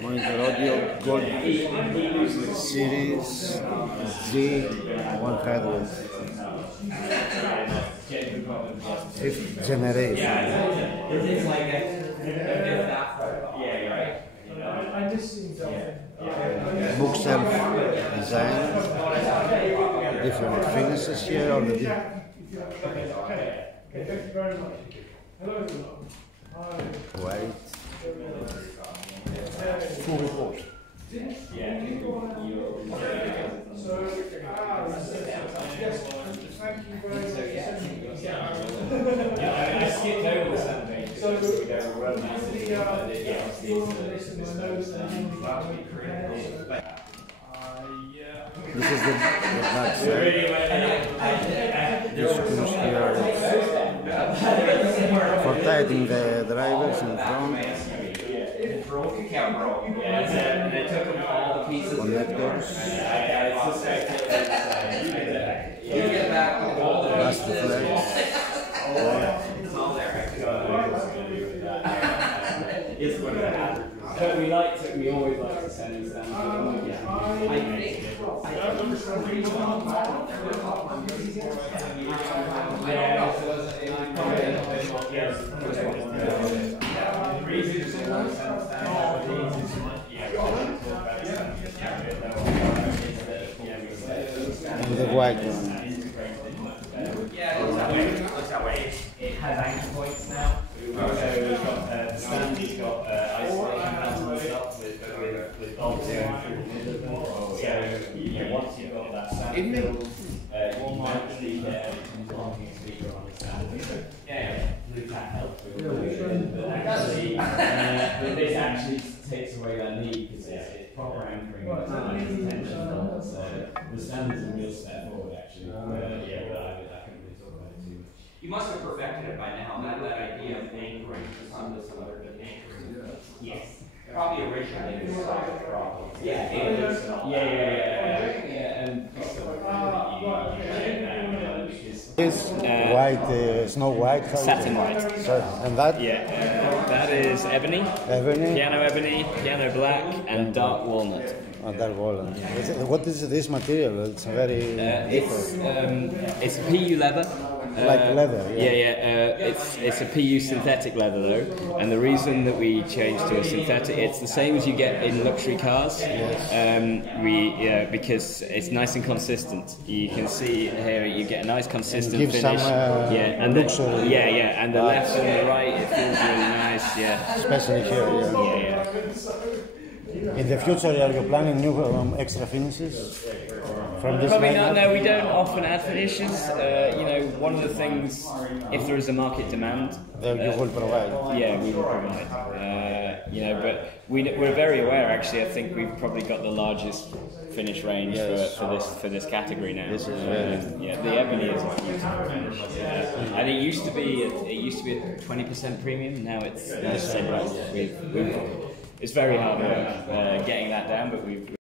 Monitor audio Gold Series G100 5th generation. Bookshelf design, different finishes here on the white. Full report. I skipped over the Sunday because we don't run massively, This is the back side. This screws here for tightening the drivers in front. Connectors. Last reflex. But we always like to send these down. And the white one. It has anchor points now. So we've got the stand, it's got isolation buttons up with bolts going through. So once you've got that stand filled, you can actually get a blocking speaker on the stand. That helps with but this actually takes away that need because it's proper anchoring. It's tension. So the stand is a real step forward actually. I couldn't really talk about it too much. You must have perfected it by now, that idea of anchoring to some other than anchoring. Yes. Probably originally it was solved the problem. Yeah. This white, Snow White? Satin white. And that? Yeah, that is ebony. Ebony? Piano black, and dark walnut. Oh, dark walnut. What is this material? It's very different. It's PU leather. Like leather, it's a PU synthetic leather though, and the reason that we changed to a synthetic, it's the same as you get in luxury cars. Yes. Because it's nice and consistent. You can see here you get a nice consistent finish. Some, and the left and the right, it feels really nice. Yeah. Especially here. Yeah. In the future, are you planning new extra finishes? From this Probably not. No, we don't often add finishes. One of the things, if there is a market demand, you will provide. Yeah, we will provide. But we're very aware. Actually, I think we've probably got the largest finish range for this category now. This is the ebony is a beautiful finish. And it used to be a 20% premium. Now it's it's very hard work getting that down, but we've